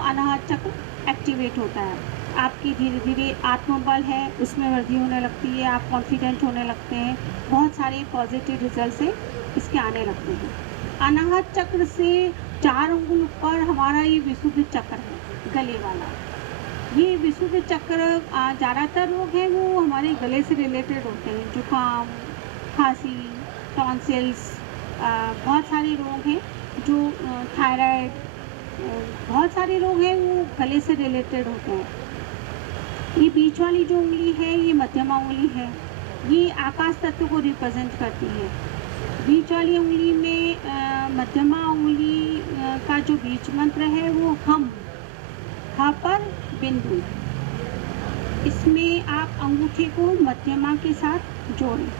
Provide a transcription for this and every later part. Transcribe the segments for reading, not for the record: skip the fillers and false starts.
अनाहत चक्र एक्टिवेट होता है। आपकी धीरे धीरे आत्मबल है उसमें वृद्धि होने लगती है, आप कॉन्फिडेंट होने लगते हैं, बहुत सारे पॉजिटिव रिजल्ट से इसके आने लगते हैं। अनाहत चक्र से 4 अंगुल ऊपर हमारा ये विशुद्ध चक्र है, गले वाला। ये विशुद्ध चक्र ज़्यादातर रोग हैं वो हमारे गले से रिलेटेड होते हैं, जुकाम, खांसी, टॉन्सिल्स, बहुत सारे रोग हैं जो थायराइड, बहुत सारे रोग हैं वो गले से रिलेटेड होते हैं। ये बीच वाली जो उंगली है ये मध्यमा उंगली है, ये आकाश तत्व को रिप्रेजेंट करती है। बीच वाली उंगली में मध्यमा उंगली का जो बीज मंत्र है वो हम, ह पर बिंदु। इसमें आप अंगूठे को मध्यमा के साथ जोड़ें।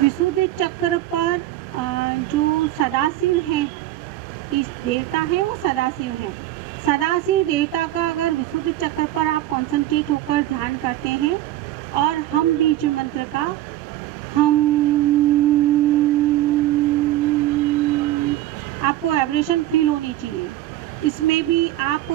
विशुद्ध चक्र पर जो सदाशिव हैं, इस देवता है वो सदाशिव है। सदाशिव देवता का अगर विशुद्ध चक्र पर आप कंसंट्रेट होकर ध्यान करते हैं और हम बीज मंत्र का हम, आपको वाइब्रेशन फील होनी चाहिए। इसमें भी आप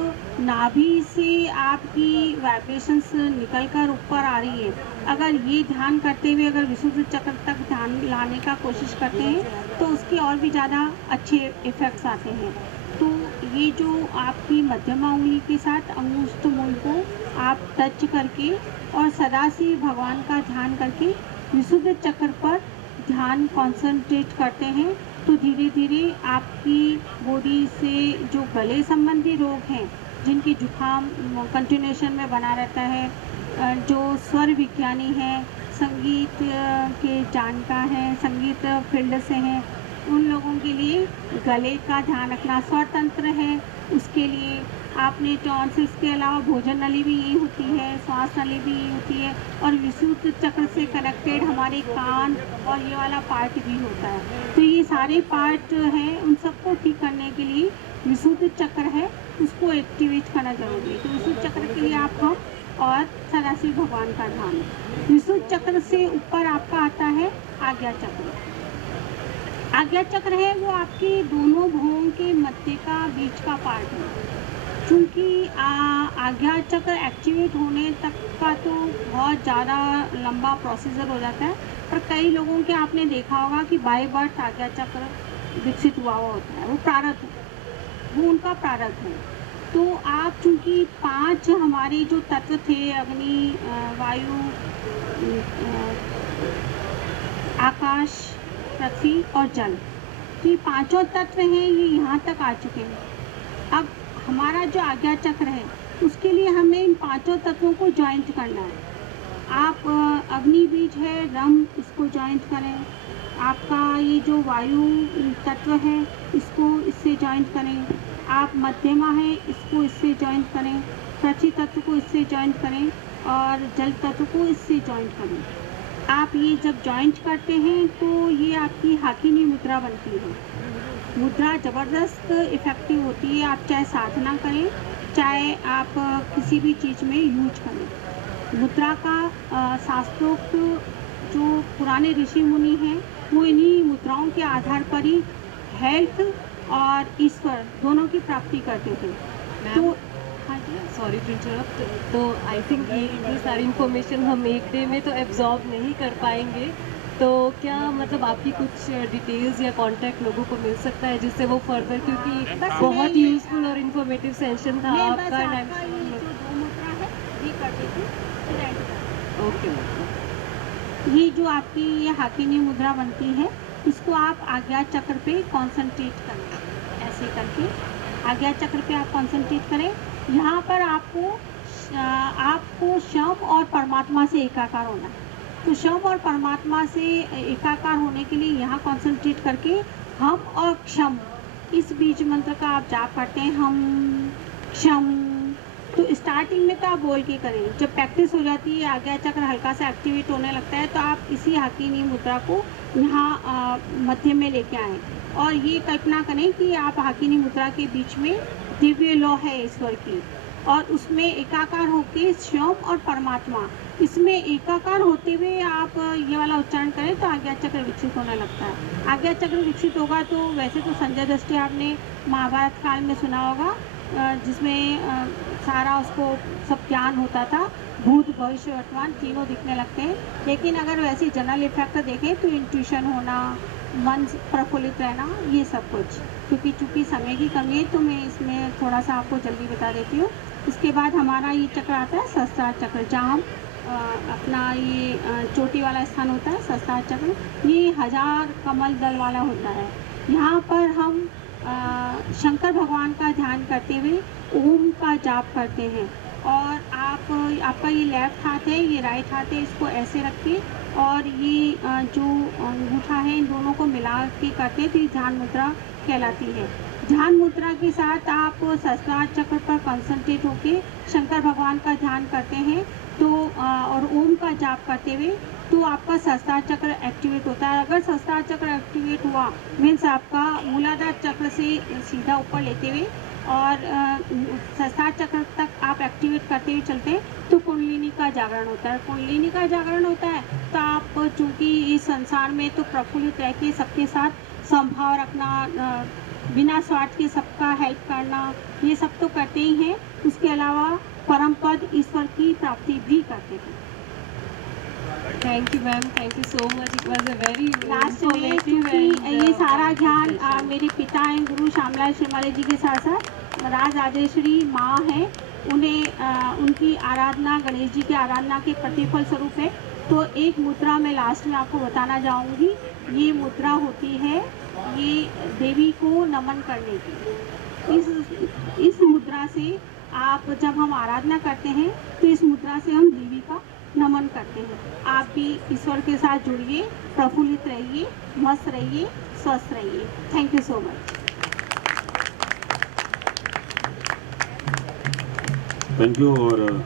नाभि से आपकी वाइब्रेशंस निकलकर ऊपर आ रही है। अगर ये ध्यान करते हुए अगर विशुद्ध चक्र तक ध्यान लाने का कोशिश करते हैं तो उसके और भी ज़्यादा अच्छे इफ़ेक्ट्स आते हैं। तो ये जो आपकी मध्यमा उंगली के साथ अंगुष्ठ मूल को आप टच करके और सदाशिव भगवान का ध्यान करके विशुद्ध चक्र पर ध्यान कॉन्सेंट्रेट करते हैं तो धीरे धीरे आपकी बॉडी से जो गले संबंधी रोग हैं, जिनकी जुकाम कंटिन्यूएशन में बना रहता है, जो स्वर विज्ञानी हैं, संगीत के जानकार हैं, संगीत फील्ड से हैं, उन लोगों के लिए गले का ध्यान रखना। स्वर तंत्र है उसके लिए आपने टॉन्सिल्स के अलावा भोजन नली भी यही होती है, श्वास नली भी यही होती है, और विशुद्ध चक्र से कनेक्टेड हमारे कान और ये वाला पार्ट भी होता है। तो ये सारे पार्ट हैं, उन सबको ठीक करने के लिए विशुद्ध चक्र है उसको एक्टिवेट करना जरूरी है। तो विशुद्ध चक्र के लिए आप हम और सदाशिव भगवान का ध्यान। विशुद्ध चक्र से ऊपर आपका आता है आज्ञा चक्र। आज्ञा चक्र है वो आपके दोनों भुवों के मध्य का बीच का पार्ट है। क्योंकि आज्ञा चक्र एक्टिवेट होने तक का तो बहुत ज़्यादा लंबा प्रोसीजर हो जाता है, पर कई लोगों के आपने देखा होगा कि बाय बर्थ आज्ञा चक्र विकसित हुआ होता है, वो प्रारब्ध, वो उनका प्रारब्ध है। तो आप चूँकि 5 हमारे जो तत्व थे, अग्नि, वायु, आकाश, पृथ्वी और जल, तो ये 5 तत्व हैं, ये यहाँ तक आ चुके हैं। अब हमारा जो आज्ञा चक्र है उसके लिए हमें इन 5 तत्वों को जॉइंट करना है। आप अग्नि बीज है रम, इसको जॉइंट करें। आपका ये जो वायु तत्व है इसको इससे जॉइंट करें। आप मध्यमा है इसको इससे जॉइंट करें। पृथ्वी तत्व को इससे जॉइंट करें और जल तत्व को इससे जॉइंट करें। आप ये जब जॉइंट करते हैं तो ये आपकी हाकिनी मुद्रा बनती है। मुद्रा ज़बरदस्त इफ़ेक्टिव होती है। आप चाहे साधना करें, चाहे आप किसी भी चीज़ में यूज करें। मुद्रा का शास्त्रोक्त जो पुराने ऋषि मुनि हैं वो इन्हीं मुद्राओं के आधार पर ही हेल्थ और ईश्वर दोनों की प्राप्ति करते थे। तो सॉरी टू इंटरप्ट, तो आई थिंक ये इतनी सारी इन्फॉर्मेशन हम एक डे में तो एब्जॉर्ब नहीं कर पाएंगे। तो क्या मतलब आपकी कुछ डिटेल्स या कांटेक्ट लोगों को मिल सकता है जिससे वो फर्दर, क्योंकि बहुत यूजफुल और इन्फॉर्मेटिव सेशन था आपका। ओके, ये जो आपकी ये हाकिनी मुद्रा बनती है इसको आप आज्ञा चक्र पे कंसंट्रेट करें। ऐसे करके आज्ञा चक्र पे आप कंसंट्रेट करें। यहाँ पर आपको शव और परमात्मा से एकाकार होना है। तो शव और परमात्मा से एकाकार होने के लिए यहाँ कंसंट्रेट करके हम और क्षम, इस बीज मंत्र का आप जाप करते हैं, हम क्षम। तो स्टार्टिंग में तो आप बोल के करें, जब प्रैक्टिस हो जाती है आज्ञा चक्र हल्का सा एक्टिवेट होने लगता है तो आप इसी हाकिनी मुद्रा को यहाँ मध्य में लेके आएँ और ये कल्पना करें कि आप हाकिनी मुद्रा के बीच में दिव्य लौ है ईश्वर की, और उसमें एकाकार होके शिव और परमात्मा, इसमें एकाकार होते हुए आप ये वाला उच्चारण करें तो आज्ञा चक्र विकसित होने लगता है। आज्ञा चक्र विकसित होगा तो वैसे तो संजय दृष्टि आपने महाभारत काल में सुना होगा जिसमें सारा उसको सब ज्ञान होता था, भूत भविष्य वर्तमान तीनों दिखने लगते हैं। लेकिन अगर वैसे जनरल इफेक्ट देखें तो इंट्यूशन होना, मन प्रफुल्लित रहना, ये सब कुछ। क्योंकि चूँकि समय की कमी है तो मैं इसमें थोड़ा सा आपको जल्दी बता देती हूँ। इसके बाद हमारा ये चक्र आता है सहस्त्रार चक्र, जहाँ हम अपना ये चोटी वाला स्थान होता है सहस्त्रार चक्र, ये 1000 कमल दल वाला होता है। यहाँ पर हम शंकर भगवान का ध्यान करते हुए ओम का जाप करते हैं। और आपका ये लेफ्ट हाथ है, ये राइट हाथ है, इसको ऐसे रखिए और ये जो अंगूठा है इन दोनों को मिला के करते हैं तो ये ध्यान मुद्रा कहलाती है। ध्यान मुद्रा के साथ आप सहस्त्रार चक्र पर कंसंट्रेट होके शंकर भगवान का ध्यान करते हैं तो और ओम का जाप करते हुए तो आपका सहस्त्रार चक्र एक्टिवेट होता है। अगर सहस्त्रार चक्र एक्टिवेट हुआ मीन्स आपका मूलाधार चक्र से सीधा ऊपर लेते हुए और सहस्त्रार चक्र तक आप एक्टिवेट करते हुए चलते हैं तो कुंडलिनी का जागरण होता है। कुंडलिनी का जागरण होता है तो आप चूँकि इस संसार में तो प्रफुल्लित रह के सबके साथ संभाव रखना, बिना स्वार्थ के सबका हेल्प करना, ये सब तो करते ही हैं। उसके अलावा परम पद ईश्वर की प्राप्ति भी करते हैं। Thank you ma'am, thank you so much, it was a very last में क्योंकि ये सारा ध्यान मेरे पिता एंड गुरु श्यामलाल श्रीमाली जी के साथ साथ राज राजेश्वरी माँ हैं, उन्हें उनकी आराधना गणेश जी की आराधना के प्रतिफल स्वरूप है। तो एक मुद्रा मैं लास्ट में आपको बताना चाहूँगी, ये मुद्रा होती है ये देवी को नमन करने की। इस मुद्रा से आप जब हम आराधना करते हैं तो इस मुद्रा से हम देवी का नमन करते हैं। आप भी ईश्वर के साथ जुड़िए, प्रफुल्लित रहिए, मस्त रहिए, स्वस्थ रहिए। Thank you so much. Thank you. और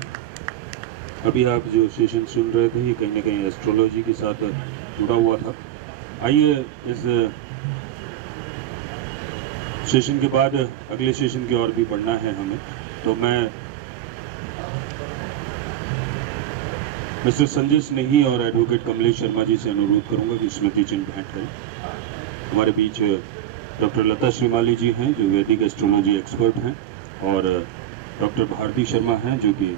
अभी आप जो सेशन सुन रहे थे ये कहीं ना कहीं एस्ट्रोलॉजी के साथ जुड़ा हुआ था। आइए इस सेशन के बाद अगले सेशन की ओर भी बढ़ना है हमें, तो मैं मिस्टर संजय स्नेही और एडवोकेट कमलेश शर्मा जी से अनुरोध करूंगा कि स्मृति चिन्ह भेंट करें। हमारे बीच डॉक्टर लता श्रीमाली जी हैं जो वैदिक एस्ट्रोलॉजी एक्सपर्ट हैं, और डॉक्टर भारती शर्मा हैं जो कि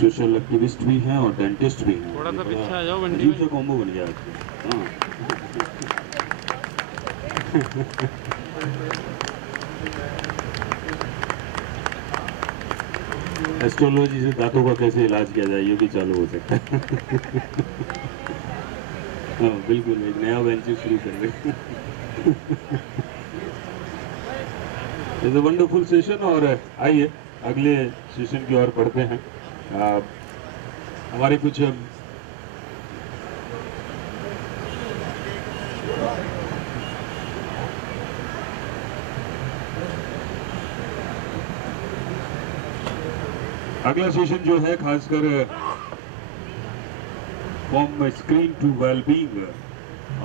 सोशल एक्टिविस्ट भी हैं और डेंटिस्ट भी हैं। थोड़ा सा पीछे आ जाओ बंटी अजीब भाई। सा कॉम्बो बन गया आपको। हाँ एस्ट्रोलॉजी से दांतों का कैसे इलाज किया जाए ये भी चालू हो सकता है। हाँ बिल्कुल, एक नया वेंचर शुरू कर रहे हैं। It's a wonderful session. और आइए अगले सेशन की ओर बढ़ते हैं। हमारे कुछ अगला सेशन जो है खासकर फ्रॉम स्क्रीन टू वेलबींग,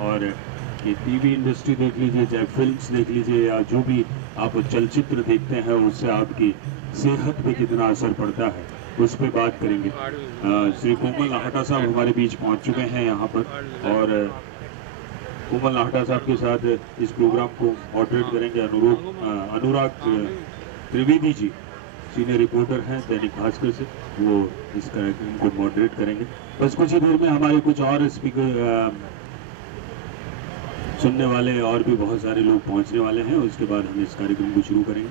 और ये टीवी इंडस्ट्री देख लीजिए, चाहे फिल्म्स देख लीजिए, या जो भी आप चलचित्र देखते हैं उससे आपकी सेहत पे कितना असर पड़ता है उस पर बात करेंगे। श्री कोमल नाहटा साहब हमारे बीच पहुंच चुके हैं यहाँ पर, और कोमल नाहटा साहब के साथ इस प्रोग्राम को मॉडरेट करेंगे अनुराग त्रिवेदी जी, सीनियर रिपोर्टर हैं दैनिक भास्कर से, वो इस कार्यक्रम को मॉडरेट करेंगे। बस कुछ ही देर में हमारे कुछ और स्पीकर सुनने वाले और भी बहुत सारे लोग पहुंचने वाले हैं, उसके बाद हम इस कार्यक्रम को शुरू करेंगे।